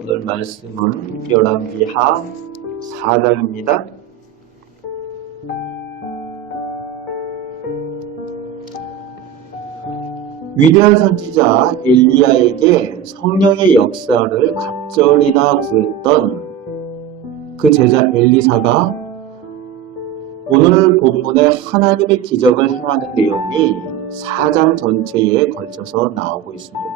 오늘 말씀은 열왕기하 4장입니다. 위대한 선지자 엘리야에게 성령의 역사를 갑절이나 구했던 그 제자 엘리사가 오늘 본문에 하나님의 기적을 행하는 내용이 4장 전체에 걸쳐서 나오고 있습니다.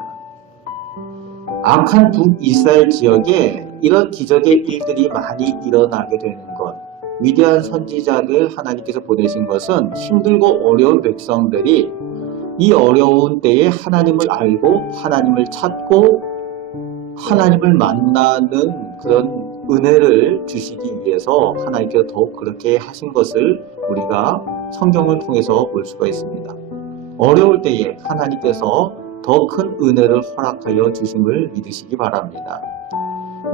악한 북이스라엘 지역에 이런 기적의 일들이 많이 일어나게 되는 것, 위대한 선지자들 하나님께서 보내신 것은 힘들고 어려운 백성들이 이 어려운 때에 하나님을 알고 하나님을 찾고 하나님을 만나는 그런 은혜를 주시기 위해서 하나님께서 더욱 그렇게 하신 것을 우리가 성경을 통해서 볼 수가 있습니다. 어려울 때에 하나님께서 더 큰 은혜를 허락하여 주심을 믿으시기 바랍니다.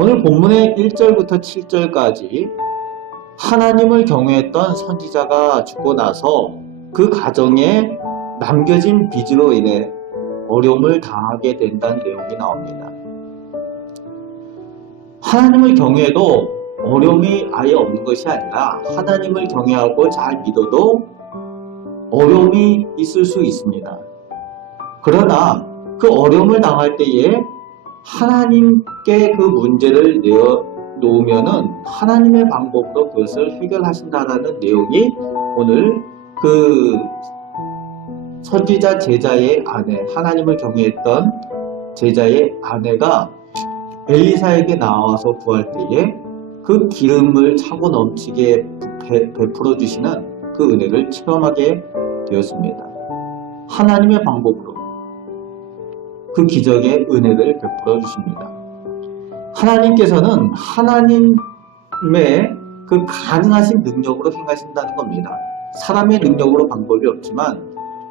오늘 본문의 1절부터 7절까지 하나님을 경외했던 선지자가 죽고 나서 그 가정에 남겨진 빚으로 인해 어려움을 당하게 된다는 내용이 나옵니다. 하나님을 경외해도 어려움이 아예 없는 것이 아니라 하나님을 경외하고 잘 믿어도 어려움이 있을 수 있습니다. 그러나 그 어려움을 당할 때에 하나님께 그 문제를 내어놓으면은 하나님의 방법으로 그것을 해결하신다라는 내용이 오늘 그 선지자 제자의 아내, 하나님을 경외했던 제자의 아내가 엘리사에게 나와서 구할 때에 그 기름을 차고 넘치게 베풀어 주시는 그 은혜를 체험하게 되었습니다. 하나님의 방법으로 그 기적의 은혜를 베풀어 주십니다. 하나님께서는 하나님의 그 가능하신 능력으로 행하신다는 겁니다. 사람의 능력으로 방법이 없지만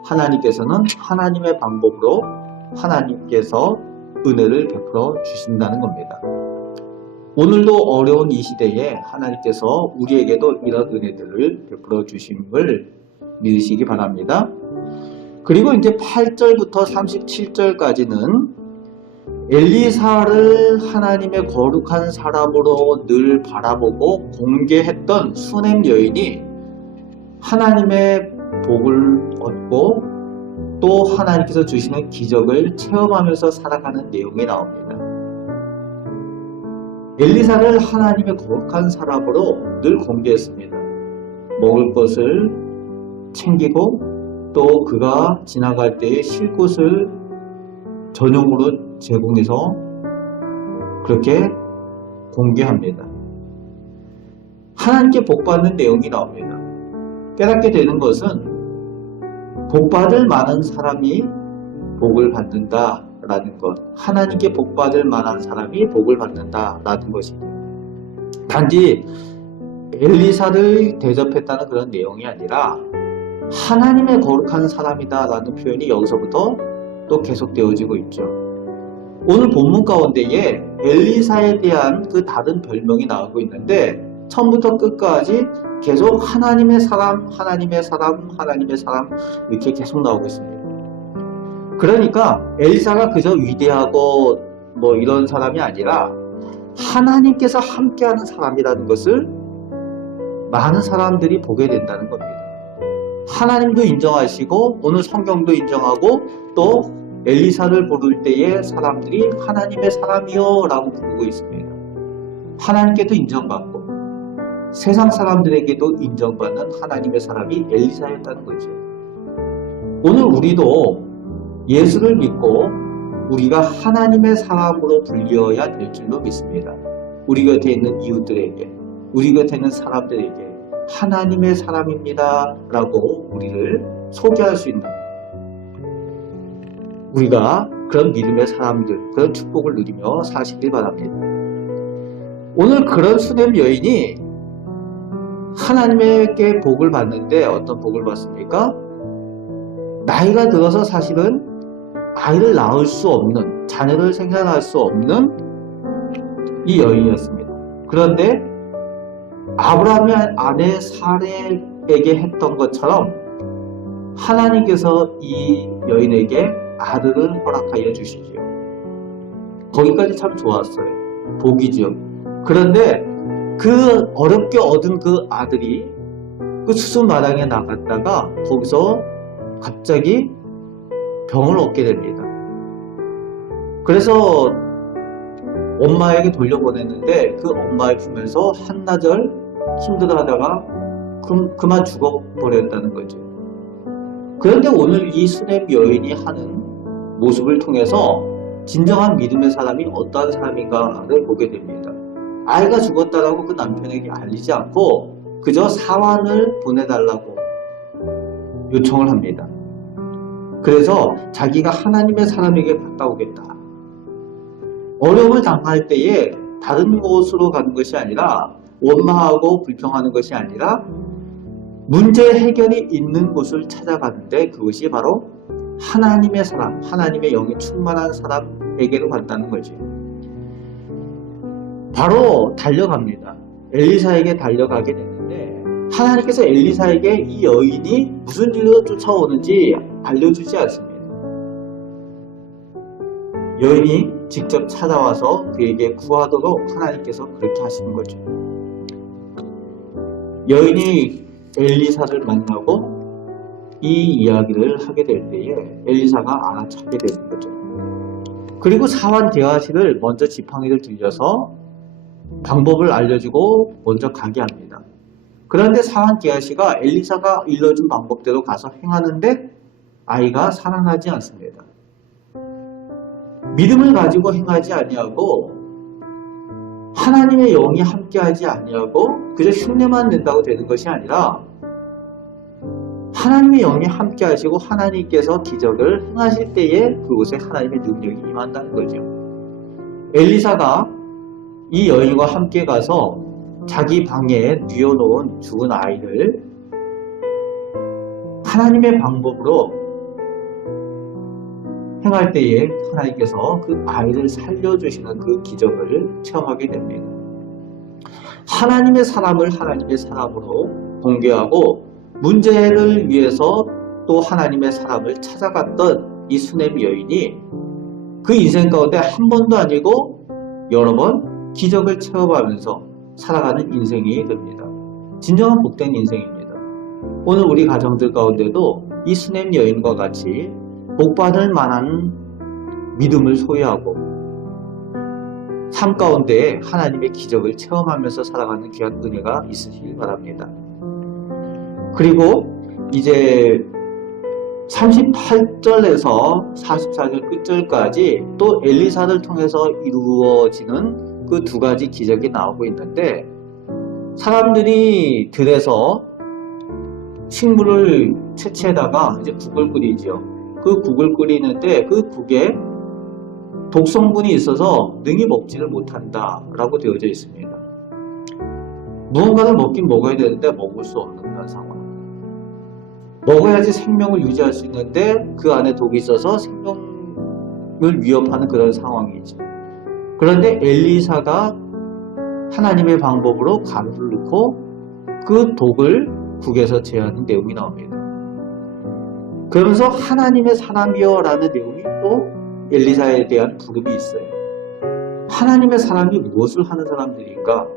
하나님께서는 하나님의 방법으로 하나님께서 은혜를 베풀어 주신다는 겁니다. 오늘도 어려운 이 시대에 하나님께서 우리에게도 이런 은혜들을 베풀어 주심을 믿으시기 바랍니다. 그리고 이제 8절부터 37절까지는 엘리사를 하나님의 거룩한 사람으로 늘 바라보고 공개했던 수넴 여인이 하나님의 복을 얻고 또 하나님께서 주시는 기적을 체험하면서 살아가는 내용이 나옵니다. 엘리사를 하나님의 거룩한 사람으로 늘 공개했습니다. 먹을 것을 챙기고 또 그가 지나갈 때에 쉴 곳을 전용으로 제공해서 그렇게 공개합니다. 하나님께 복받는 내용이 나옵니다. 깨닫게 되는 것은 복받을 만한 사람이 복을 받는다라는 것, 하나님께 복받을 만한 사람이 복을 받는다라는 것입니다. 단지 엘리사를 대접했다는 그런 내용이 아니라 하나님의 거룩한 사람이다라는 표현이 여기서부터 또 계속되어지고 있죠. 오늘 본문 가운데에 엘리사에 대한 그 다른 별명이 나오고 있는데 처음부터 끝까지 계속 하나님의 사람, 하나님의 사람, 하나님의 사람 이렇게 계속 나오고 있습니다. 그러니까 엘리사가 그저 위대하고 뭐 이런 사람이 아니라 하나님께서 함께하는 사람이라는 것을 많은 사람들이 보게 된다는 겁니다. 하나님도 인정하시고 오늘 성경도 인정하고 또 엘리사를 부를 때에 사람들이 하나님의 사람이요 라고 부르고 있습니다. 하나님께도 인정받고 세상 사람들에게도 인정받는 하나님의 사람이 엘리사였다는 거죠. 오늘 우리도 예수를 믿고 우리가 하나님의 사람으로 불리어야 될 줄로 믿습니다. 우리 곁에 있는 이웃들에게, 우리 곁에 있는 사람들에게 하나님의 사람입니다 라고 우리를 소개할 수 있는 우리가 그런 믿음의 사람들, 그런 축복을 누리며 사시길 바랍니다. 오늘 그런 수넴 여인이 하나님에게 복을 받는데 어떤 복을 받습니까? 나이가 들어서 사실은 아이를 낳을 수 없는, 자녀를 생산할 수 없는 이 여인이었습니다. 그런데 아브라함의 아내 사레에게 했던 것처럼 하나님께서 이 여인에게 아들을 허락하여 주시지요. 거기까지 참 좋았어요. 복이죠. 그런데 그 어렵게 얻은 그 아들이 그 수수마당에 나갔다가 거기서 갑자기 병을 얻게 됩니다. 그래서 엄마에게 돌려보냈는데 그 엄마의 품에서 한나절 힘들어하다가 그만 죽어버렸다는 거죠. 그런데 오늘 이 수냄 여인이 하는 모습을 통해서 진정한 믿음의 사람이 어떠한 사람인가를 보게 됩니다. 아이가 죽었다라고 그 남편에게 알리지 않고 그저 사환을 보내달라고 요청을 합니다. 그래서 자기가 하나님의 사람에게 갔다 오겠다. 어려움을 당할 때에 다른 곳으로 가는 것이 아니라 원망하고 불평하는 것이 아니라 문제 해결이 있는 곳을 찾아가는데 그것이 바로 하나님의 사람, 하나님의 영이 충만한 사람에게로 간다는 거죠. 바로 달려갑니다. 엘리사에게 달려가게 됐는데 하나님께서 엘리사에게 이 여인이 무슨 일로 쫓아오는지 알려주지 않습니다. 여인이 직접 찾아와서 그에게 구하도록 하나님께서 그렇게 하시는 거죠. 여인이 엘리사를 만나고 이 이야기를 하게 될 때에 엘리사가 알아차게 되는 거죠. 그리고 사환 게하시를 먼저 지팡이를 들려서 방법을 알려주고 먼저 가게 합니다. 그런데 사환 게하시가 엘리사가 일러준 방법대로 가서 행하는데 아이가 살아나지 않습니다. 믿음을 가지고 행하지 아니하고 하나님의 영이 함께하지 아니하고 그저 흉내만 낸다고 되는 것이 아니라 하나님의 영이 함께하시고 하나님께서 기적을 행하실 때에 그곳에 하나님의 능력이 임한다는 거죠. 엘리사가 이 여인과 함께 가서 자기 방에 뉘어놓은 죽은 아이를 하나님의 방법으로 행할 때에 하나님께서 그 아이를 살려주시는 그 기적을 체험하게 됩니다. 하나님의 사람을 하나님의 사람으로 공개하고 문제를 위해서 또 하나님의 사람을 찾아갔던 이 수냄 여인이 그 인생 가운데 한 번도 아니고 여러 번 기적을 체험하면서 살아가는 인생이 됩니다. 진정한 복된 인생입니다. 오늘 우리 가정들 가운데도 이 수냄 여인과 같이 복받을 만한 믿음을 소유하고 삶 가운데 하나님의 기적을 체험하면서 살아가는 귀한 은혜가 있으시길 바랍니다. 그리고 이제 38절에서 44절 끝절까지 또 엘리사를 통해서 이루어지는 그 두 가지 기적이 나오고 있는데 사람들이 들에서 식물을 채취에다가 이제 국을 끓이죠. 그 국을 끓이는데 그 국에 독성분이 있어서 능히 먹지를 못한다 라고 되어져 있습니다. 무언가를 먹긴 먹어야 되는데 먹을 수 없는 그런 상황. 먹어야지 생명을 유지할 수 있는데 그 안에 독이 있어서 생명을 위협하는 그런 상황이죠. 그런데 엘리사가 하나님의 방법으로 가루를 넣고 그 독을 국에서 제하는 내용이 나옵니다. 그러면서 하나님의 사람이여 라는 내용이 또 엘리사에 대한 부름이 있어요. 하나님의 사람이 무엇을 하는 사람들인가?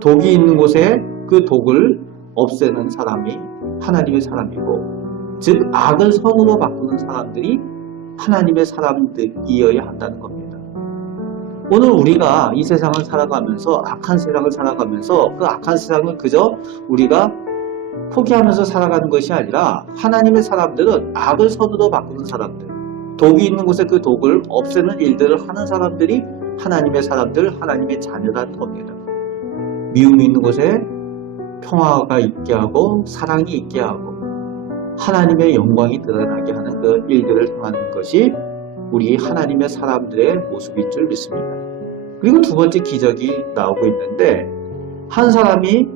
독이 있는 곳에 그 독을 없애는 사람이 하나님의 사람이고, 즉 악을 선으로 바꾸는 사람들이 하나님의 사람들이어야 한다는 겁니다. 오늘 우리가 이 세상을 살아가면서 악한 세상을 살아가면서 그 악한 세상을 그저 우리가 포기하면서 살아가는 것이 아니라 하나님의 사람들은 악을 선으로 바꾸는 사람들, 독이 있는 곳에 그 독을 없애는 일들을 하는 사람들이 하나님의 사람들, 하나님의 자녀라는 겁니다. 미움이 있는 곳에 평화가 있게 하고 사랑이 있게 하고 하나님의 영광이 드러나게 하는 그 일들을 행하는 것이 우리 하나님의 사람들의 모습일 줄 믿습니다. 그리고 두 번째 기적이 나오고 있는데 한 사람이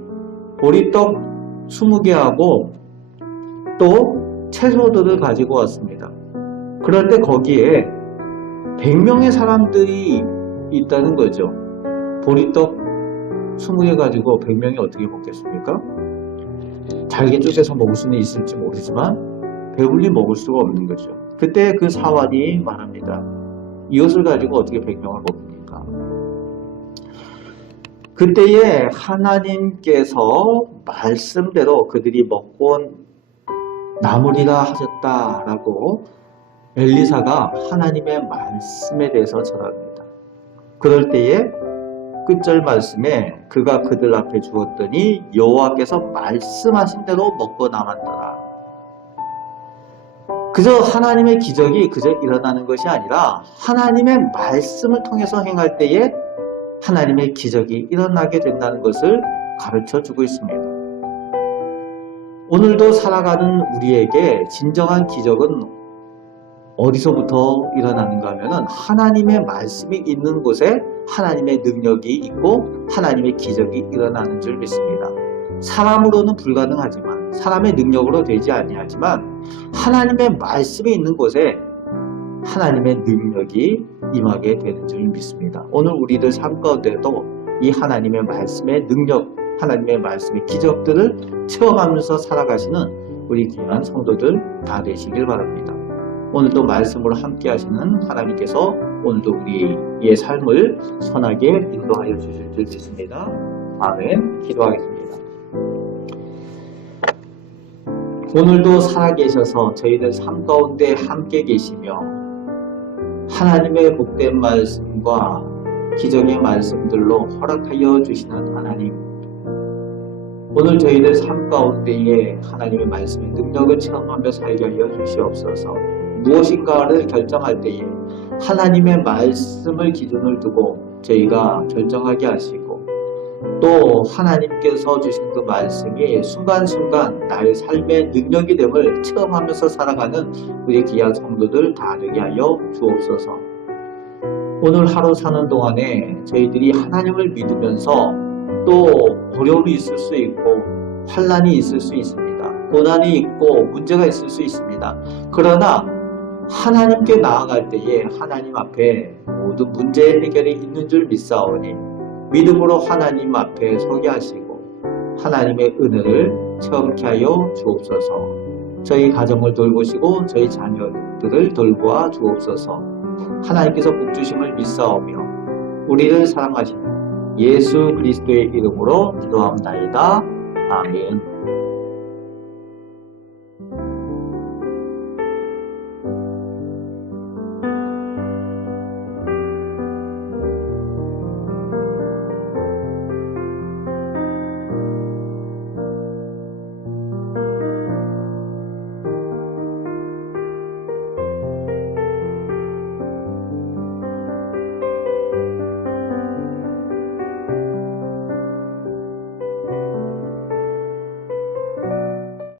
보리떡 20개하고 또 채소들을 가지고 왔습니다. 그런데 거기에 100명의 사람들이 있다는 거죠. 보리떡 20개 가지고 100명이 어떻게 먹겠습니까? 잘게 쪼개서 먹을 수는 있을지 모르지만 배불리 먹을 수가 없는 거죠. 그때 그 사환이 말합니다. 이것을 가지고 어떻게 100명을 먹습니까? 그때에 하나님께서 말씀대로 그들이 먹고 남으리라 하셨다라고 엘리사가 하나님의 말씀에 대해서 전합니다. 그럴 때에 끝절 말씀에 그가 그들 앞에 주었더니 여호와께서 말씀하신 대로 먹고 남았더라. 그저 하나님의 기적이 그저 일어나는 것이 아니라 하나님의 말씀을 통해서 행할 때에 하나님의 기적이 일어나게 된다는 것을 가르쳐 주고 있습니다. 오늘도 살아가는 우리에게 진정한 기적은 어디서부터 일어나는가 하면은 하나님의 말씀이 있는 곳에 하나님의 능력이 있고 하나님의 기적이 일어나는 줄 믿습니다. 사람으로는 불가능하지만 사람의 능력으로 되지 아니하지만 하나님의 말씀이 있는 곳에 하나님의 능력이 임하게 되는 줄 믿습니다. 오늘 우리들 삶 가운데도 이 하나님의 말씀의 능력, 하나님의 말씀의 기적들을 체험하면서 살아가시는 우리 귀한 성도들 다 되시길 바랍니다. 오늘도 말씀으로 함께 하시는 하나님께서 오늘도 우리의 삶을 선하게 인도하여 주실 줄 믿습니다. 아멘. 기도하겠습니다. 오늘도 살아계셔서 저희들 삶 가운데 함께 계시며 하나님의 복된 말씀과 기적의 말씀들로 허락하여 주시는 하나님, 오늘 저희들 삶 가운데에 하나님의 말씀의 능력을 체험하며 살게 하여 주시옵소서. 무엇인가를 결정할 때에 하나님의 말씀을 기준을 두고 저희가 결정하게 하시고 또 하나님께서 주신 그 말씀이 순간순간 나의 삶의 능력이 됨을 체험하면서 살아가는 우리 귀한 성도들 다 되게 하여 주옵소서. 오늘 하루 사는 동안에 저희들이 하나님을 믿으면서 또 어려움이 있을 수 있고 환난이 있을 수 있습니다. 고난이 있고 문제가 있을 수 있습니다. 그러나 하나님께 나아갈 때에 하나님 앞에 모든 문제 해결이 있는 줄 믿사오니 믿음으로 하나님 앞에 서게 하시고 하나님의 은혜를 체험케 하여 주옵소서. 저희 가정을 돌보시고 저희 자녀들을 돌보아 주옵소서. 하나님께서 복주심을 믿사오며 우리를 사랑하시는 예수 그리스도의 이름으로 기도합나이다. 아멘.